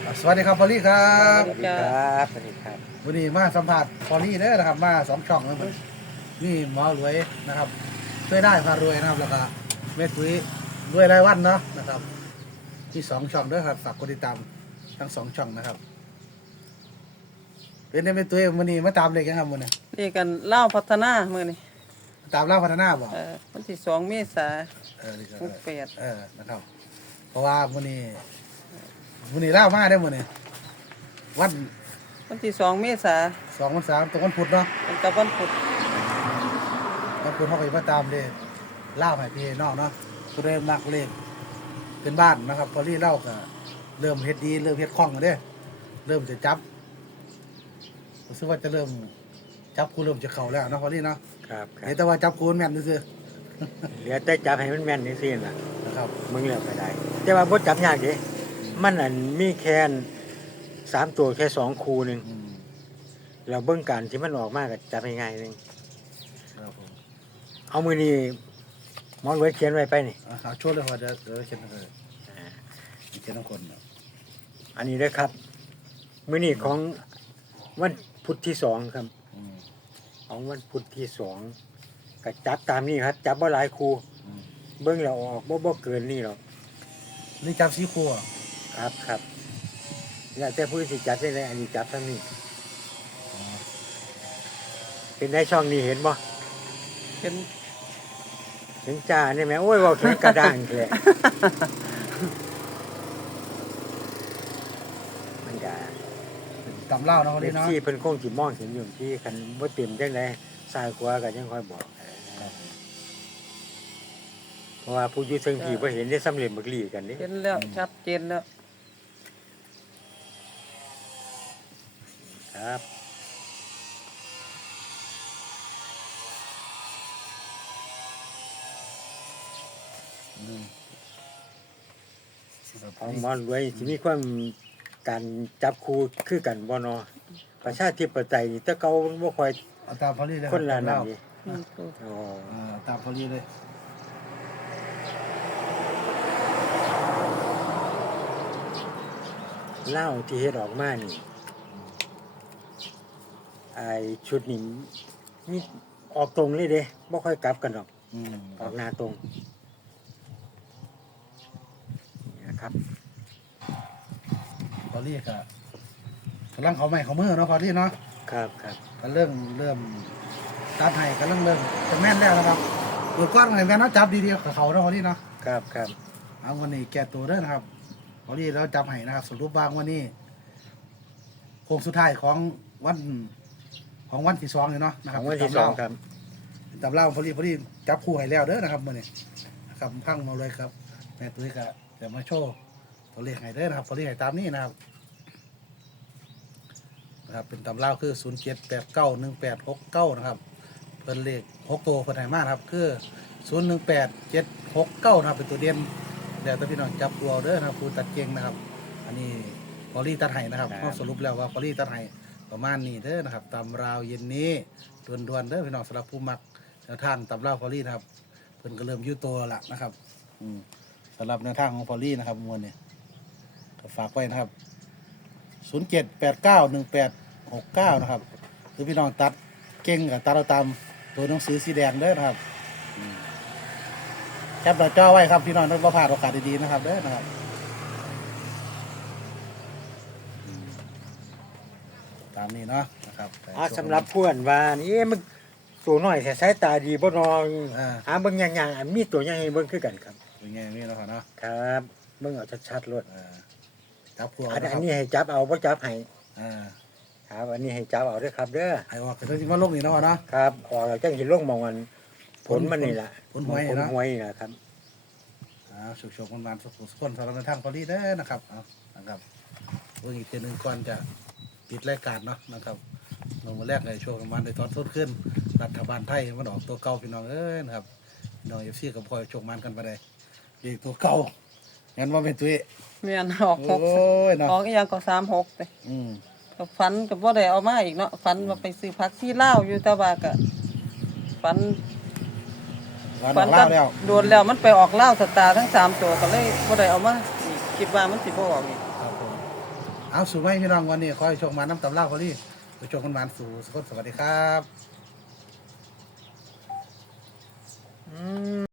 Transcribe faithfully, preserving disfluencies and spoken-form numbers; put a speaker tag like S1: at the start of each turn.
S1: สวัสดีครับพอลลี่ครั
S2: ส
S1: บ
S2: วัสดีครับสวัสดีครับ
S1: วันนี้มาสัมผัสพอลลี่เด้อนะครับมาสองช่องแล้วมันนี่หมอรวยนะครับช่วยได้พารวยนะครับแล้วก็เมตุยรวยรายวันเนาะนะครับที่สองช่องเด้อครับฝากกดติดตามทั้งสองช่องนะครับเป็นได้เมตุยวันนี้มาตามเลยกันครับวันนี้
S3: เรียกกันเล่าวพัฒนาเมื่อนี้
S1: ตามเล่าพัฒนาบ่
S3: เอ่อวันที่สองเมษา
S1: เออนี่ก็
S3: หกแปด
S1: เออนะครับเพราะว่าวันนี้วันนี้เล่ามาได้วันนี้วัน
S3: วันที่สองเมษา
S1: สองวันสามตรงวันพุธเนาะ
S3: เป็นกับวันพุธ
S1: วันพุธเขาก็จะมาตามเลยเล่าให้พี่น้องเนาะก็เริ่มนักเลงเป็นบ้านนะครับพอลี่เล่าก็เริ่มเฮ็ดดีเริ่มเฮ็ดคล่องกันเด้เริ่มจะจับรู้สึกว่าจะเริ่มจับคูเริ่มจะเข่าแล้วเนาะพอลี่เนาะ
S2: ครับครั
S1: เห็น
S2: บ
S1: แต่ว่าจับคูแม่นซื่อ
S2: เหลือแต่จับให้มันแม่นนี่สิล่ะ
S1: ๆนะครับ
S2: มึงเลือกไปได้ แต่ว่าบ่จับยากดิมันอันมีแค่นสามตัวแค่สองคูหนึง
S1: อืม
S2: เราเบิ่งการที่มันออกมาก็จับง่ายๆนึง
S1: ครับผม
S2: เอามือนี้หมอนไว้เขียนไว้ไปนี่
S1: อ่ะเอาช่วยเลยพอจะเออเขียนให้เลย
S2: อ่า
S1: เขียนทั้งคนเนาะ
S2: อันนี้เด้อครับมือนี้ของวันพุธที่สองครับ
S1: อืม
S2: ของวันพุธที่สองก็จับตามนี้ครับ จับบ่หลายคู
S1: อืม
S2: เบิ่งแล้วออกบ่บ่เกินนี่หรอก
S1: นี่จับสีคู่อ่ะ
S2: ครับครับแล้วแต่ผู้สิจับได้เลยอันนี้จับทั้งนี้
S1: อ๋อ
S2: เป็นในช่องนี้เห็นบ่
S3: เป็น
S2: เห็นจ่าเนี่ยไหมโอ้ยบอกเห็นกระด้างเลย มันก็
S1: ตำเล่าเนาะพอ
S2: เด็
S1: ลี่
S2: ก
S1: เนาะ
S2: ที่เพิ่นคงสิมองเห็นอยู่ที่คันบ่เต็มจังไดซ้ายขวาก็ยังค่อยบอก
S1: ครับ
S2: เพราะว่าผู้อยู่เทิงที่บ่เห็นได้สำเร็จบักลี่กันนี่
S3: เห็นแล้วชัดเจนแล้ว
S2: ครับ
S1: อืม
S2: ของหมอนรวยสิมีความการจับคู่คือกันบ่เนาะประชาธิปไตยนี่แต่เก่ามันบ่ค่อย
S1: เอาตามพอลี่เลย
S2: คนละนั่น
S1: เล่า
S2: นี่
S3: อืมถูก
S2: อ๋อ
S1: อ่าตามพอลี่เลย
S2: เหล้าที่เฮ็ดออกมานี่ไอ้ชุดนี้มีออกตรงเลยเด้บ่ค่อยกลับกันหรอก
S1: อืม
S2: ออกหน้าตรงนี่นะครับ
S1: พอลี่ก็กำลังเขาใหม่เขามือเนาะพอลี่เนาะ
S2: ครับครับ
S1: ก็เริ่มเริ่มตัดให้ก็เริ่มเริ่มจะแม่นแล้วนะครับเปิดก้อนให้แม่นเนาะจับดีๆกับเขาเนาะพอลี่เนาะ
S2: ครับครับ
S1: เอาวันนี้แก้ตัวเด้อนะครับพอลี่เราจับให้นะครับสรุปบางวันนี้โค้งสุดท้ายของวันของวันที่สองเลยเนาะนะค
S2: ข
S1: รั
S2: อบ งวันที่สองครับ
S1: ตำเล่าพอลี่พอลี่จับคู่ให้แล้วเด้อนะครับมื่อนี้นะครับพังมาเลยครับแม่ตุ้ยก็เดี๋ยวมาโชว์ตัวเลขให้เด้อนะครับตัวเลขให้ตามนี้นะครับนะครับเป็นตำเล่าคือศูนย์เจ็ดแปดเก้าหนึ่งแปดหกเก้านะครับเพิ่นเลขหกตัวเพิ่นให้มานะครับคือศูนย์หนึ่งแปดเจ็ดหกเก้านะครับเป็นตัวเด่นเดี๋ยวถ้าพี่น้องจับตัวเอาเด้อนะครับครูตัดเก่งนะครับ อันนี้พอลี่ตัดให้นะครับเขาสรุปแล้วว่าพอลี่ตัดให้ประมาณนี้เด้อนะครับตำราวเย็นนี้ด่วนๆเด้อพี่น้องสำหรับผู้มักแนวทางตำราวพอลี่นะครับเพิ่นก็เริ่มอยู่ตัวละนะครับอืมสำหรับแนวทางของพอลี่นะครับมวลเนี่ยก็ฝากไว้นะครับศูนย์เจ็ดแปดเก้าหนึ่งแปดหกเก้านะครับคือพี่น้องตัดเก่งกับตัดเราตามตัวหนังสือสีแดงเด้อนะครับอืมแคปหน้าจอไว้ครับพี่น้องต้องประพลาดโอกาสดีๆนะครับเด้อนะครับอืมตามนี้เนาะนะครับ
S2: อ่าสำหรับเพื่อนว่านี่มันตัวน้อยแต่สายตาดีบ่นอน
S1: อ่า
S2: หาเบิ่งอย่างๆอันมีตัวอย่างให้เบิ่งคือกันครับ
S1: เป็นไงนี่เนาะครับเนาะ
S2: ครับเบิ่งเอาชัดๆเลย
S1: อ่าจับครัว
S2: อัน
S1: นะค
S2: อั
S1: รั
S2: น
S1: บ
S2: นี้ให้จับเอาบ่จับให้
S1: อ่า
S2: ครับอันนี้ให้จับเอาเด้อครับเด้อ
S1: ให้ออกแต่จริงว่าโลกนี้เนาะเนาะ
S2: ครับออกแล้วจังสิลงมองกันผลมันนี่ล่ะ
S1: ผลหวย
S2: ผล
S1: เนาะ
S2: หวยนี่ล่ะครับ
S1: อ่าสุขชมคนบานสุขสุขคนสำหรับในทางพอดีเด้อนะครับเอานะครับเมื่ออีกเดือนหนึ่งก่อนจะปิดรายการเนาะนะครับเรามาแรกในช่วงประมาณในตอนต้นขึ้นรัฐบาลไทยมันออกตัวเก่าพี่น้องเอ้ยนะครับพี่น้องเอฟซีกับพลอยโชคมันกันไปเลยอีกตัวเก่างั้นว่าเป็นตัวเอง
S3: เมียนออกห
S1: โอ้
S3: ก
S1: ยเนาะ
S3: ออกอีหยังก็สามหกเลย
S1: อืม
S3: ก็ฝันก็บ่ได้เอามาอีกเนาะฝันว่าไปซื้อผักที่ลาวอยู่แต่ว่าก็ฝัน
S1: วันอ
S3: ฝั
S1: อกเล่าแล้ว
S3: โดนแล้วมันไปออกลาวสตาร์ทั้งสามตัวก็เลยบ่ได้เอามาอีกคิดว่ามันสิบ่ออกอีก
S1: ครับผมเอาสู่ไม่พี่น้องวันนี้ขอให้โชคมาน้ำตำเล่าพอดีไปโชคกันมานสู่สกลสวัสดีครับ